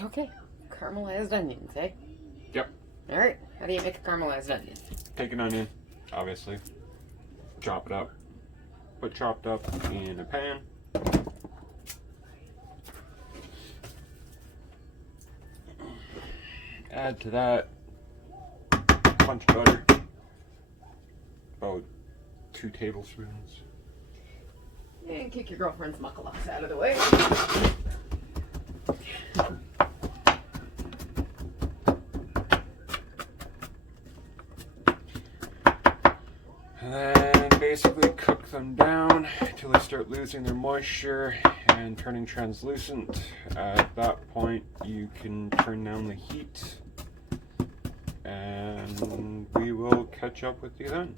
Okay, caramelized onions, eh? Yep. Alright, how do you make a caramelized onion? Take an onion, obviously. Chop it up. Put chopped up in a pan. Add to that a bunch of butter. About 2 tablespoons. And kick your girlfriend's muckalocks out of the way. And then basically cook them down until they start losing their moisture and turning translucent. At that point, you can turn down the heat and we will catch up with you then.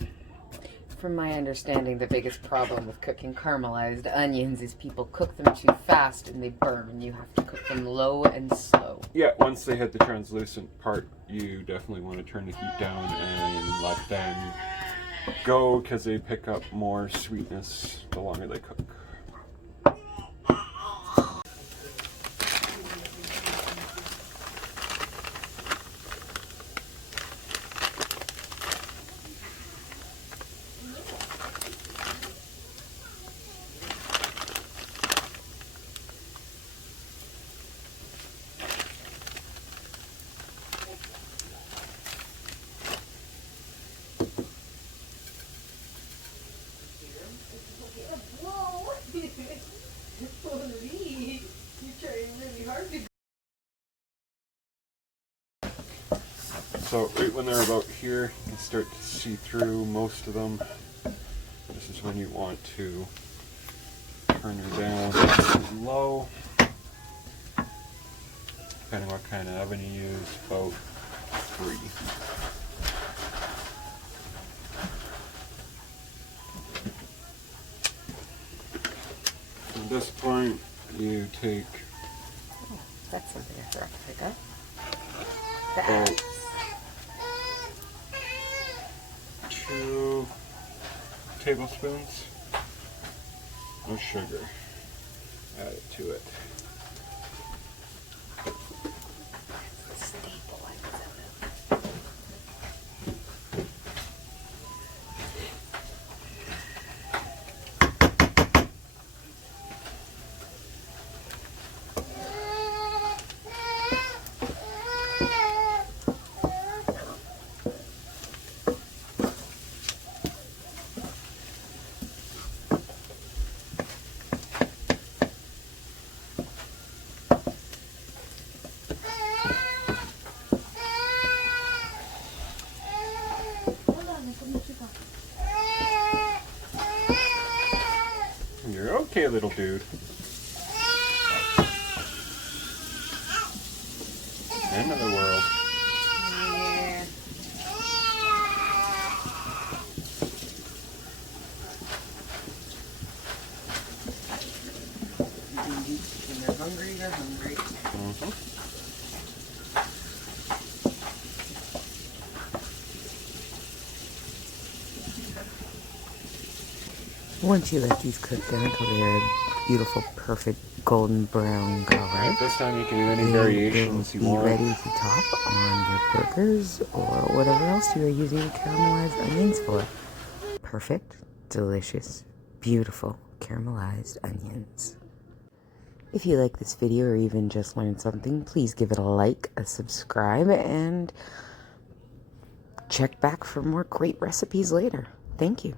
From my understanding, the biggest problem with cooking caramelized onions is people cook them too fast and they burn, and you have to cook them low and slow. Yeah, once they hit the translucent part, you definitely want to turn the heat down and let them go because they pick up more sweetness the longer they cook. So right when they're about here, you can start to see through most of them. This is when you want to turn her down nice and low. Depending what kind of oven you use, about 3. At this point, you take That's something I forgot to pick up. about 2 tablespoons of sugar. Add it to it. That's the staple I was out of. You're okay, little dude. End of the world. Yeah. When they're hungry, they're hungry. Once you let these cook down until they're a beautiful, perfect golden brown color, Right, this time you can do any variations you want. Be ready to top on your burgers or whatever else you are using caramelized onions for. Perfect, delicious, beautiful caramelized onions. If you like this video or even just learned something, please give it a like, a subscribe, and check back for more great recipes later. Thank you.